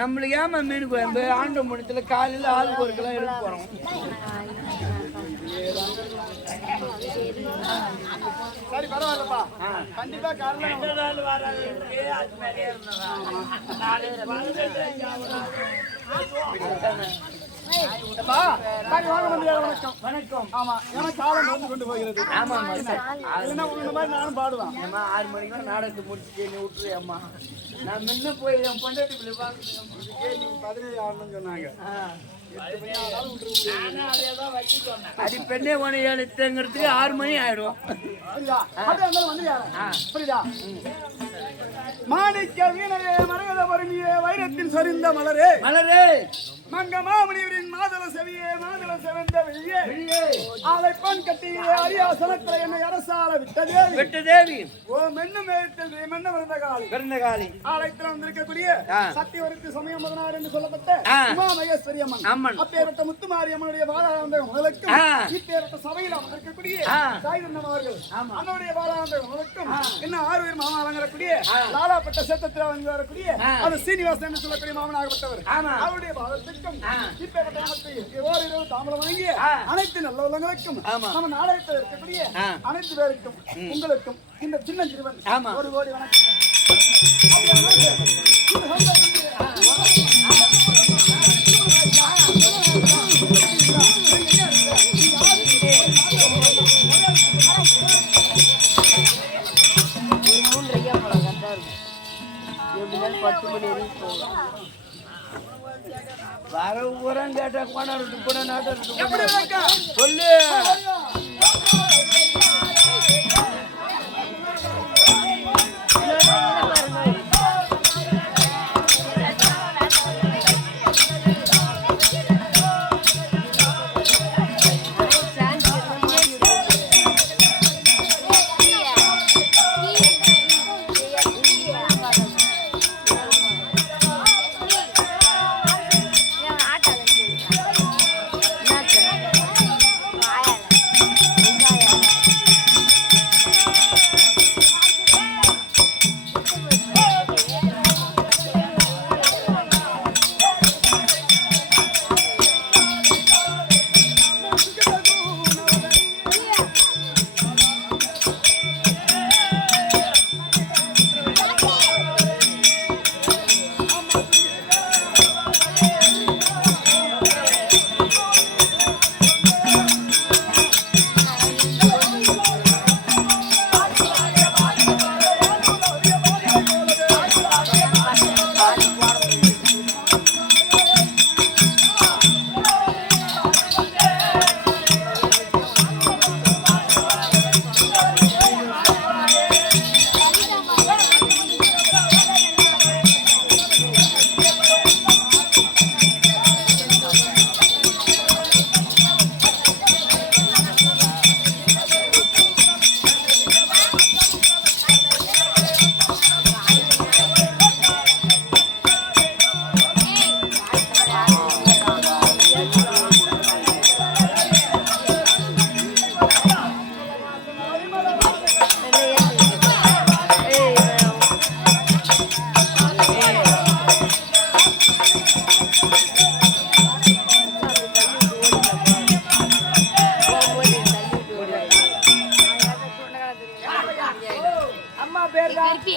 நம்மளுக்கு ஏமா மீன் குழம்பு ஆண்ட முடியத்துல காலையில ஆள் பொருட்கெல்லாம் எடுக்க போறோம். சரி பரவாயில்லப்பா, கண்டிப்பா காலையில வணக்கம். ஆமா, ஏன்னா காலம் வந்து கொண்டு போகிறது. ஆமா நானும் பாடுவேன். 6 மணிக்கு நாடகத்தை முடிச்சுட்டு நீ விட்டுரு அம்மா. நான் முன்ன போய் என் பொண்டாட்டி 17 ஆடணும்னு சொன்னாங்க. அது பெண்ணே உன எழுத்துங்கிறதுக்கு 6 மணி ஆயிடும். மாணிக்க வீணரே மரகத வருணியே வைரத்தின் சரிந்த மலரே மலரே மங்க மாமணிவரின் மாதள செவியே மாதள செவந்த வெளியே ஆலை பண் கட்டியே அரியாசனத்துல என்னை அரசால விட்ட தேவி ஓ மென்னு மேய்த்தது மென்ன பிறந்த காலி ஆலயத்தில் வந்திருக்கக்கூடிய சத்தியவருக்கு சமயம் 16 என்று சொல்லப்பட்ட உமா மகேஸ்வரி அம்மன் அப்பேற்பட்ட முத்துமாரி அம்மனுடைய வாழாந்த உங்களுக்கும் இப்பேற்பட்ட சபையில் அமர்ந்திருக்கக்கூடிய சாய்தன்னம் அவர்கள் அன்னுடைய வாழாந்த உங்களுக்கும் இன்னும் 6 பேர் மாமா வழங்கக்கூடிய லாலாப்பட்ட சேத்தத்தில் வந்து வரக்கூடிய அது சீனிவாசன் என்று சொல்லக்கூடிய மாமனாகப்பட்டவர் அவருடைய பாதத்துக்கு அனைத்து நல்ல உள்ளங்களுக்கும் நம்ம நாடகத்தில் இருக்கக்கூடிய அனைத்து பேருக்கும் உங்களுக்கும் இந்த சின்ன சிறுவன் ஒரு கோடி வணக்கம். வர ஊரம் கேட்டா போன நாட்டம் சொல்லு.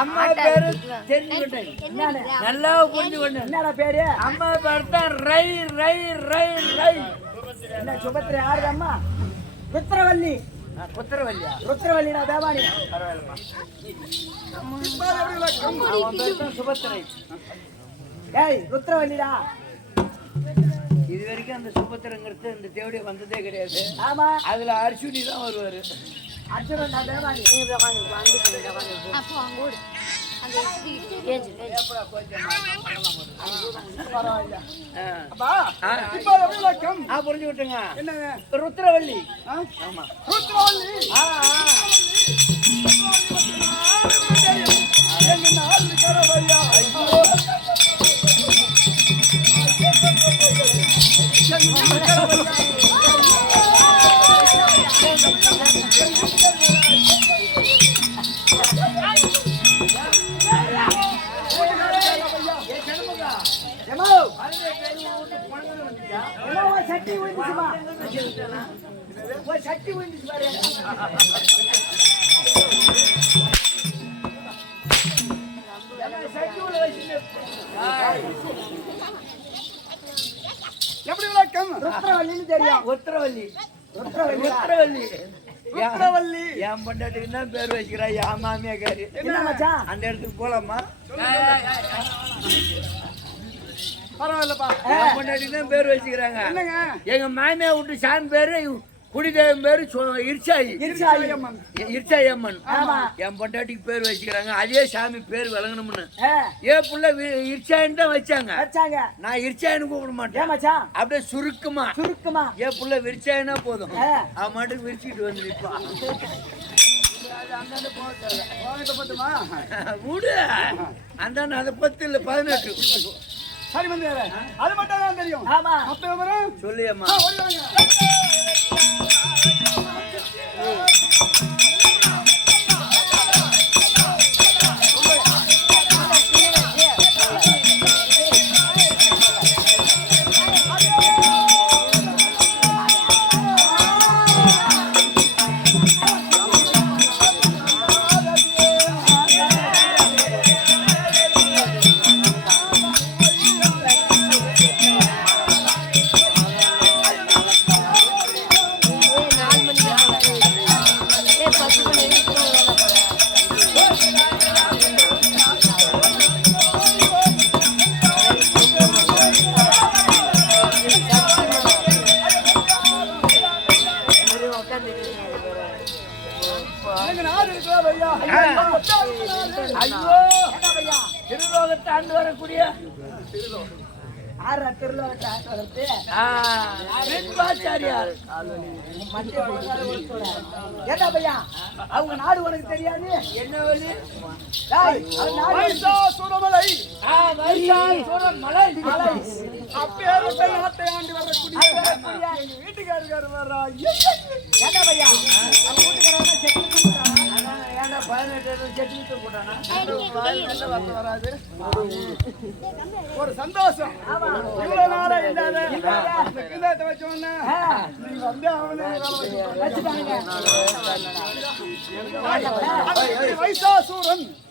அம்மா பேரு தெரிஞ்சுக்கிட்டேன், நல்லா புரிஞ்சுக்கொண்டு. என்னடா பேரு? அம்மா பேரு தான் ரை ரை ரை ரை. என்ன சுபத்திரை யாரு அம்மா? ருத்ரவல்லி. ருத்ரவல்லியா? ருத்ரவல்லினா தேவானி. சுபத்திரை. ஏய் ருத்ரவல்லிடா. இது வரைக்கும் அந்த சுபத்திரங்கிறது இந்த தேவடிய வந்ததே கிடையாது. ஆமா, அதுல அர்ஜுனி தான் வருவாரு. அர்ஜுனன் தேவானி. புரிஞ்சு விட்டுங்க. ருத்ரவல்லி. ஆமா, ருத்ரவல்லி. ஏமா சட்டி ஊந்துச்சுமா சட்டி ஊந்துச்சு பாரு எப்படி விளக்கம் ருத்ரவல்லின்னு தெரியும் உத்திரவல்லி என் பொண்டாட்டிக்கு தான் பேர் வைக்கிறா என் மாமியாக்காரி அந்த இடத்துக்கு போலாமா பரவாயில்லப்பா என் பொண்டாட்டிக்கு தான் பேர் வச்சுக்கிறாங்க எங்க மாமியா விட்டு சாமி பேரு குடிதேவன் பேரு இர்ச்சாய் அம்மன் என் பொண்டாட்டிக்கு பேர் வச்சுக்கிறாங்க அதே சாமி பேர் விளங்கணும்னு ஏன் புள்ள இர்ச்சாயின்னு தான் வச்சாங்க நான் இர்ச்சாயின்னு கூப்பிட மாட்டேன் அப்படியே சுருக்கமா ஏன் புள்ள விரிச்சாயினா போதும் அவன் மாட்டுக்கு விரிச்சுக்கிட்டு வந்து நிற்பான் விடு அந்த அதை 10 இல்ல 18 சரி வந்து அது மட்டும் தான் தெரியும் சொல்லியம்மா திருலோகத்தை ஆண்டு வரக்கூடிய அவங்க நாடு உனக்கு தெரியாது என்ன வழி அப்பேற்பட்ட நாட்டை ஆண்டு வரக்கூடிய வீட்டுக்காரர் வர்றா என்ன பையா ஏன்னா 18 செட்டு போட்டானா வராது ஒரு சந்தோஷம் இவ்வளவு நாளா இல்லாத வச்சோன்னா நீங்க வந்து அவனே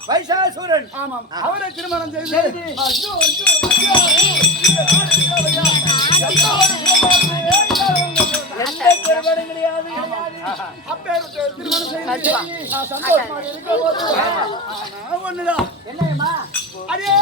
வைசாசூரன் ஆமாம் அவரை திருமணம் செய்து ஒண்ணுதான் என்னம்மா அடே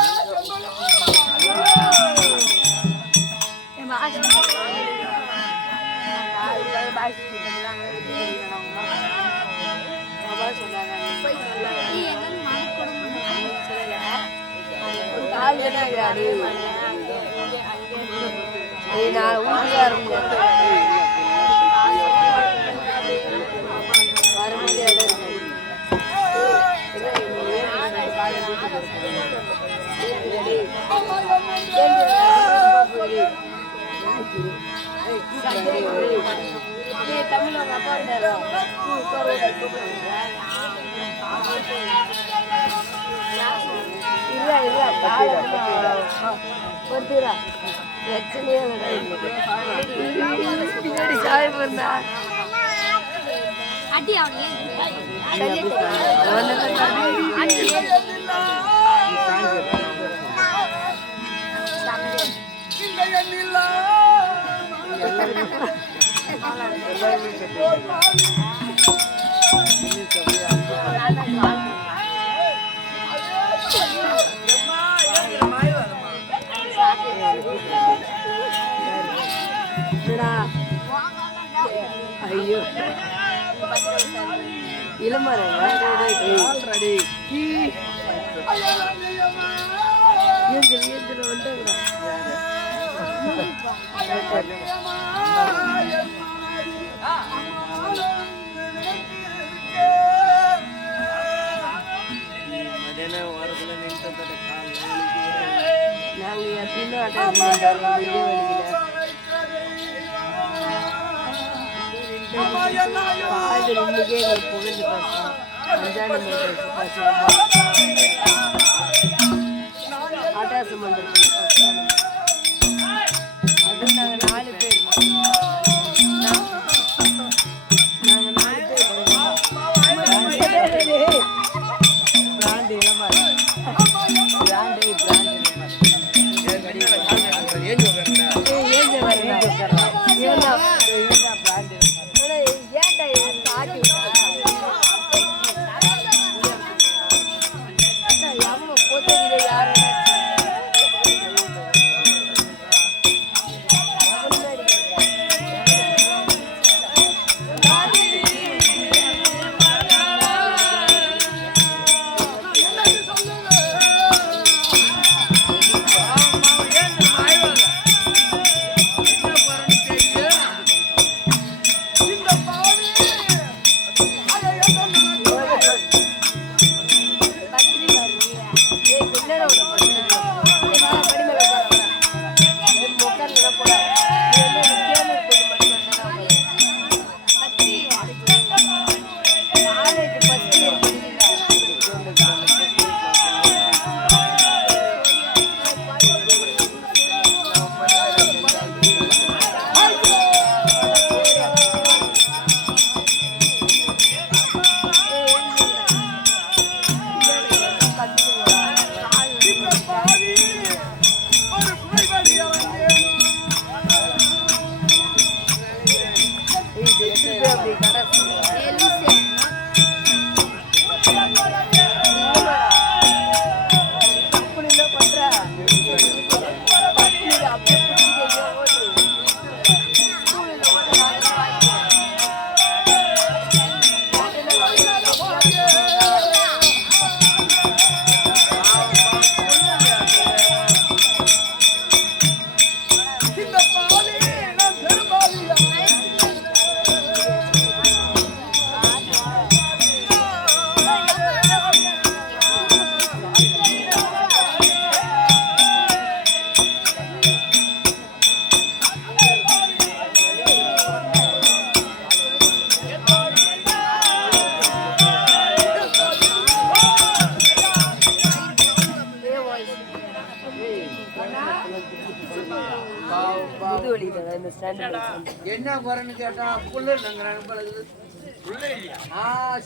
ஐயோ இளமரம் ஆல்ரெடி ஆட்டாசம் என்ன குறைன்னு கேட்டா புல்லு இல்லைங்கிறாங்க பழகுது.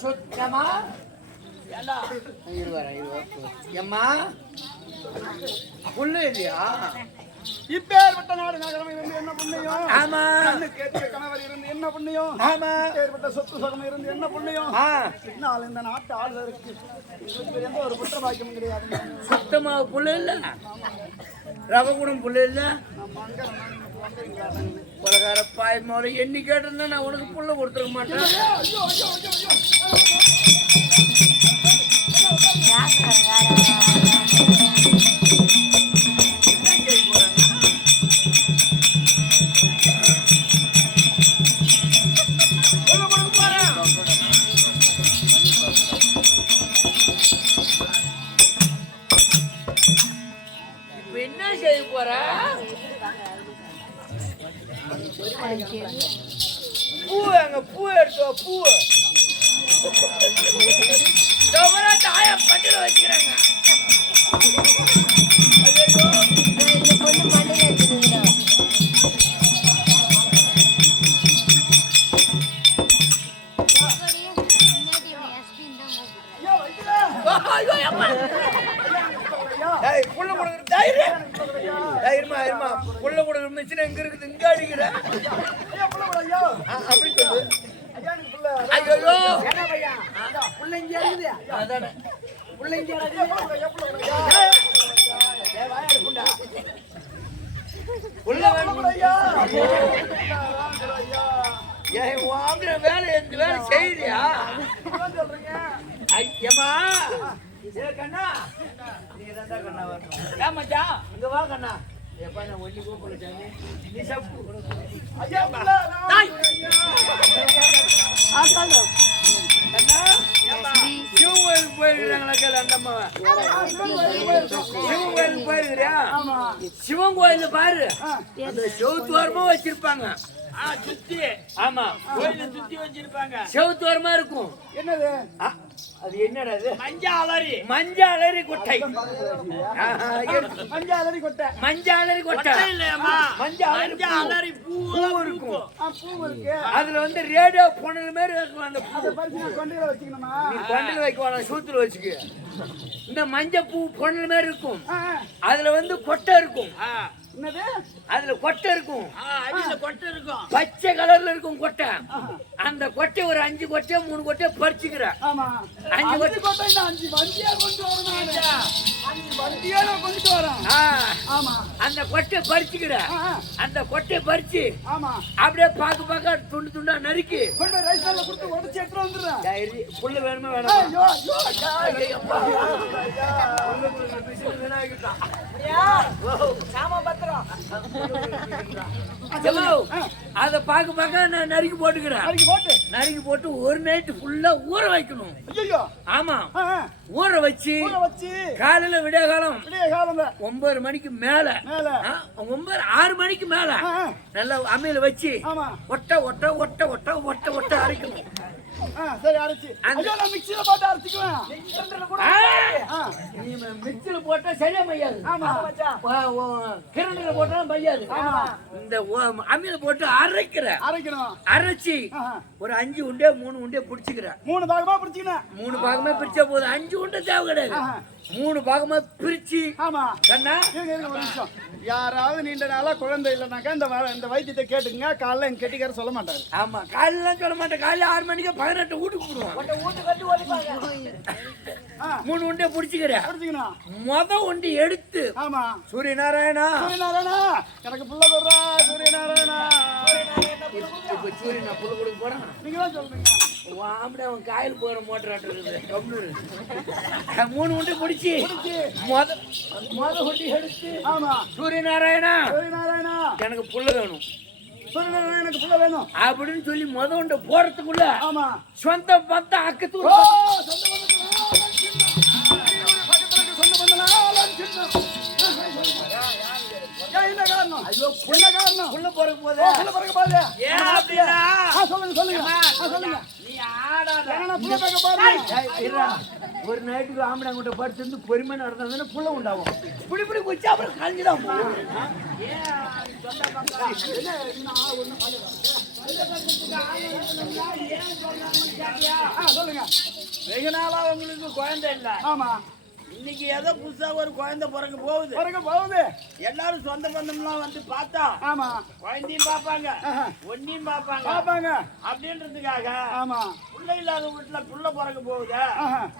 சொத்தமா எம்மா புல்லு இல்லையா? இப்பேற்பட்ட நாடு நகரம் இருந்து என்ன புண்ணியம்? ஆமா. கேட்டிய கணவர் இருந்து என்ன புண்ணியம்? ஆமா. ஏற்பட்ட சொத்து சுகம் இருந்து என்ன புண்ணியம்? பின்னால் இந்த நாட்டு ஆளுநருக்கு எந்த ஒரு குற்ற பாக்கியம் கிடையாது. சுத்தமா புல்லு இல்ல, ரவ கூடம் புல்லு இல்ல. உலகார பாய் மோரை எண்ணி கேட்டிருந்தா நான் உனக்கு புல்ல கொடுத்துருக்க மாட்டேன். இப்ப என்ன செய்ய போற? பூ அங்க பூ எடுத்தோ, பூ தாயா பட்டில வச்சுக்கிறாங்க. புள்ள கொடுக்குற தைரியமா இருமா. புள்ள கொடுக்குற மிஷின் எங்க இருக்குது? இங்க அடிக்கிற அப்படி சொல்லு. ஐயோ புள்ளைங்க அதானே புள்ளைங்க வேலை எந்த வேலை செய்யறியா? ஐயம்மா கண்ணா நீதான் கண்ணா வரணும். ஏமாச்சா இங்க வா கண்ணா. எப்பா நான் ஒண்ணி கூப்பிடுறேன். நீ சாப்பிடு. சிவன் கோயிலுக்கு போயிருக்கிறாங்களா? கேளு அந்த அம்மாவை. சிவன் கோயிலுக்கு போயிருக்கிறியா? சிவன் கோயில பாரு, அந்த செவுத்துவாரமா வச்சிருப்பாங்க. சுத்தி. ஆமா, கோயில சுத்தி வச்சிருப்பாங்க. செவுத்துவாரமா இருக்கும். என்னது அது? என்னடா அது? மஞ்சாலரி. மஞ்சாலரி கொட்டை. மஞ்சாலரி கொட்டை. மஞ்சாலரி கொட்டை இல்லையாமா? மஞ்சாலரி பூ இருக்கும். பூ இருக்கு. அதுல வந்து ரேடியோ போனது மாதிரி இருக்கும். அந்த பூ கொண்டையில வச்சுக்கணுமா? நீ கொண்டையில வைக்க வேணாம், சூத்துல வச்சுக்க. இந்த மஞ்சள் பூ பொண்ணு மாதிரி இருக்கும். அதுல வந்து கொட்டை இருக்கும். என்னது? அதுல கொட்டை இருக்கும். அடியில கொட்டை இருக்கும். பச்சை கலர்ல இருக்கும் கொட்டை. அந்த கொட்டை ஒரு 5 கொட்டை 3 கொட்டை பறிச்சுக்கிற. ஆமா, 5 கொட்டை 5 வண்டியா கொண்டு வரணும். 5 வண்டியா கொண்டு வரணும். ஆமா, அந்த கொட்டை பறிச்சுக்கிற. அந்த கொட்டை பறிச்சு ஆமா அப்படியே பாக்க துண்டு துண்டா நறுக்கி கொண்டு ரைஸ்ல கொடுத்து உடைச்சு எடுத்து வந்துடுறேன். புள்ள வேணுமா வேணாமா? ஐயோ ஐயோ அத பாக்க நான் நறுக்கி போட்டுக்கிறேன். நறுக்கி போட்டு ஒரு நைட்டு ஃபுல்லா ஊற வைக்கணும். ஆமா, ஊற வச்சு காலையில விடிய காலம் 9 மணிக்கு மேல 6 மணிக்கு மேல நல்லா அம்மியில வச்சு ஒட்ட ஒட்ட ஒட்ட ஒட்ட ஒட்ட ஒட்ட அரைக்கணும். சரி, அரைச்சு நான் மிக்ஸில போட்டு அரைச்சுக்குவேன். நீ மிக்ஸில போட்டா சரியா மையாது. ஆமா கிரண்டர்ல போட்டா மையாது. இந்த அம்மியில போட்டு அரைக்கணும். அரைச்சி ஒரு 5 உண்டே 3 உண்டே பிடிச்சிக்கிற. 3 பாகமா பிரிச்சுக்கணும். 3 பாகமா பிரிச்சா போதும். 5 உண்டை தேவை கிடையாது. 3 பாகமா பிரிச்சு. ஆமா கண்ணா, ஒரு நிமிஷம். யாராவது நீண்ட நாளா குழந்தை இல்லைனாக்கா இந்த வைத்தியத்தை கேட்டுங்க. காலைல எங்க கெட்டிக்கார சொல்ல மாட்டாரு. ஆமா, காலையில சொல்ல மாட்டேன். காலையில 6 மணிக்கு 18 வீட்டுக்கு போடுவோம். 3 உண்டை பிடிச்சிக்கிறேன். மொத உண்டி எடுத்து ஆமா சூரிய நாராயணா எனக்கு புள்ள கொடுறா. சூரிய நாராயணா இப்ப சூரியனா புள்ள கொடுக்க போறான். நீங்க தான் சொல்றீங்க. அவன் காயில் போற மோட்டர் ஆட்டுறது 3 உண்டை பிடிச்சி மொத உண்டி எடுத்து ஆமா சூரிய நாராயணா எனக்கு புள்ள வேணும். எனக்கு புள்ள வேணும் அப்படின்னு சொல்லி மொத உண்டை போறதுக்குள்ள ஆமா சொந்த பத்த அக்கத்து புள்ள பிறக்கும் போது சொல்லுங்க. ஒரு நைட்டுக்கு ஆம்பளை கிட்ட படுத்து பொறுமையா நடந்தாங்கன்னா புள்ள உண்டாகும். இப்படி வச்சு அப்புறம் கழிஞ்சுதான் சொல்லுங்க. வெகு நாளா உங்களுக்கு குழந்தை இல்ல. ஆமா, இன்னைக்கு ஏதோ புதுசா ஒரு குழந்தை பிறக்க போகுது. எல்லாரும் சொந்த பந்தம்லாம் வந்து பார்த்தா ஆமா குழந்தையும் பாப்பாங்க, ஒன்னையும் பாப்பாங்க அப்படின்றதுக்காக ஆமா புள்ள இல்லாத வீட்டுல புள்ள பிறக்க போகுது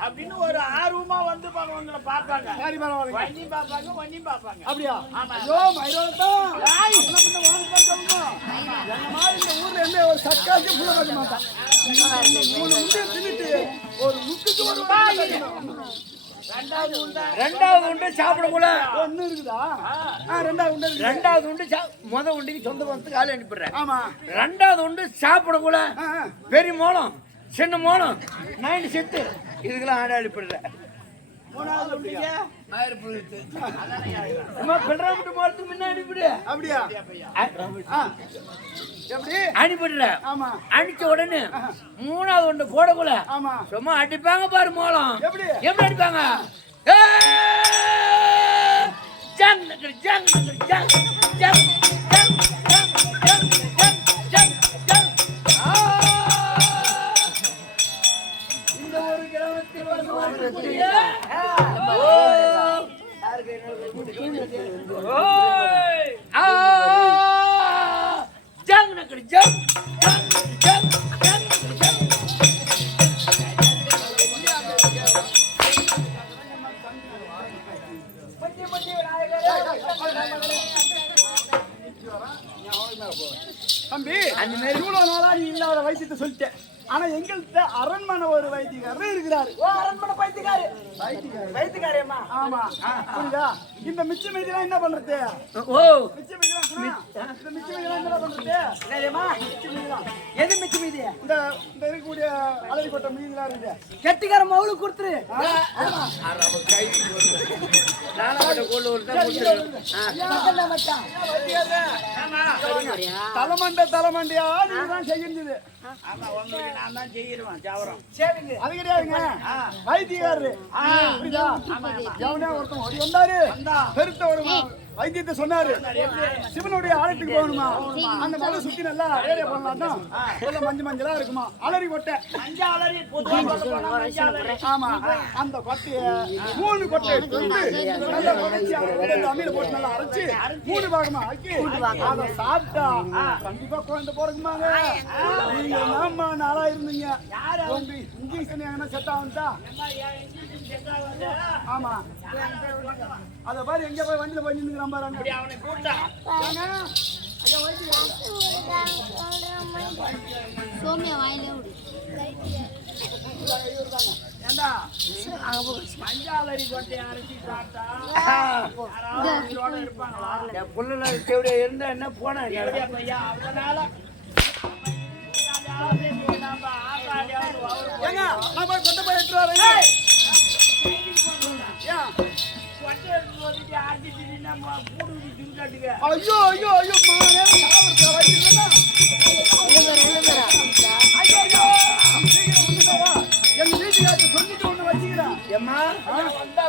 அப்படின்னு ஒரு ஆர்வமா வந்து உங்களை பார்ப்பாங்க. சரி, பரவாயில்ல. குழந்தையும் பாப்பாங்க, ஒன்னையும் பாப்பாங்க. அப்படியா? ஆமா. ஐயோ மயிரோட்டம் சொல்லணும். எங்க மாதிரி இந்த ஊர்ல இருந்து ஒரு சர்க்காருக்கு புள்ள பார்க்க மாட்டான். 3 முட்டை தின்னுட்டு ஒரு முக்குக்கு ஒரு ரெண்டாவது உண்டு சாப்பிடக்கூட ஒண்ணு இருக்குதா? ரெண்டாவது உண்டு இருக்கு. ரெண்டாவது உண்டு முத உண்டிக்கு சொந்த பந்தத்துக்கு ஆள் அனுப்பிடுறேன். ஆமா, ரெண்டாவது உண்டு சாப்பிடக்கூட பெரிய மோளம் சின்ன மோளம் 9 செட்டு இதுக்கெல்லாம் ஆட அனுப்பிடுறேன். 3வது உண்டிக்கு பெட்ராமிட்டு போறதுக்கு முன்ன அனுப்பிடு. அப்படியா? எப்படி அனுப்பிடுற? ஆமா, அடிச்ச உடனே 3வது ஒன்று போடக்கூட ஆமா, சும்மா அடிப்பாங்க பாரு மோளம். எப்படி அடிப்பாங்க? ஜங் நகர் ஜங் நகர் ஜங் ஜங் ஜங் ஜங் ஜங் ஜங் ஜங் ஜங். இந்த ஒரு கிராமத்தில் வந்து ஜங் நகர் ஜங் ஜங் ஜங் ஜங் ஜங். தம்பி, இவ்வளவு நாளா நீ இல்லாத வைத்தியத்தை சொல்லிட்டேன். ஆனா எங்கள்கிட்ட அரண்மனை ஒரு வைத்தியக்காரர் இருக்கிறாரு. அரண்மனை பைத்தியக்காரு. வைத்தியக்காரியம்மா. ஆமா, புரியுதா? இந்த மிச்ச மீதிலாம் என்ன பண்றது? ஓ மிச்ச மீதிலாம் இந்த மிச்ச மீதிலாம் என்ன பண்றது? என்னமா மிச்ச மீதிலாம் எது மிச்ச மீதி? இந்த இருக்கக்கூடிய அலரி கொட்ட மீதிலாம் இருக்குது. கெட்டிக்கார மவுளுக்கு கொடுத்துரு. தலைமண்டியா நீதான் செய்யுது. நான் தான் செய்யறேன் ஜாவரம். அது கிடையாதுங்க, வைத்தியக்காரரு. புரியுதா? எவனே ஒருத்தன் ஓடி வந்தாரு, பெருத்த ஒரு வைத்தியத்தை சொன்னாரு. சிவனுடைய ஆலயத்துக்கு போகணுமா, அந்த மலை சுத்தி நல்லா ஏரியா பண்ணலாம். மஞ்சளா இருக்குமா அலரி கொட்டை. ஆமா, அந்த கொட்டைய 3 கொட்டை எடுத்து நல்லா உடைச்சு அம்மியில போட்டு நல்லா அரைச்சு 3 பாகமா ஆக்கி அதை சாப்பிட்டா கண்டிப்பா குழந்தை போறதுமாங்க. நீங்க நம்ம நாளா இருந்தீங்க, இன்ஜெக்ஷன் எங்கன்னா செட் ஆகுதா? ஆமா, அத பாரு எங்க போய் வண்டியில போய் நின்னுக்கிறான் பாருங்க. அவனை கூட்டா சோமியா வாயிலே விடு. ஏண்டா மஞ்சாலரி கொட்டையை அரைச்சி சாப்பிட்டா இருப்பாங்களா? என் புள்ள தேவையா இருந்தா என்ன போனா பையா அதனால ஏங்க நான் போய் கொட்டை போய் எடுத்துட்டு வரேன். ஐயோ ஐயோ ஐயோ எங்க வீட்டுக்காரர் சொல்லிட்டு ஒண்ணு வச்சுக்கிறேன். ஏம்மா வந்தா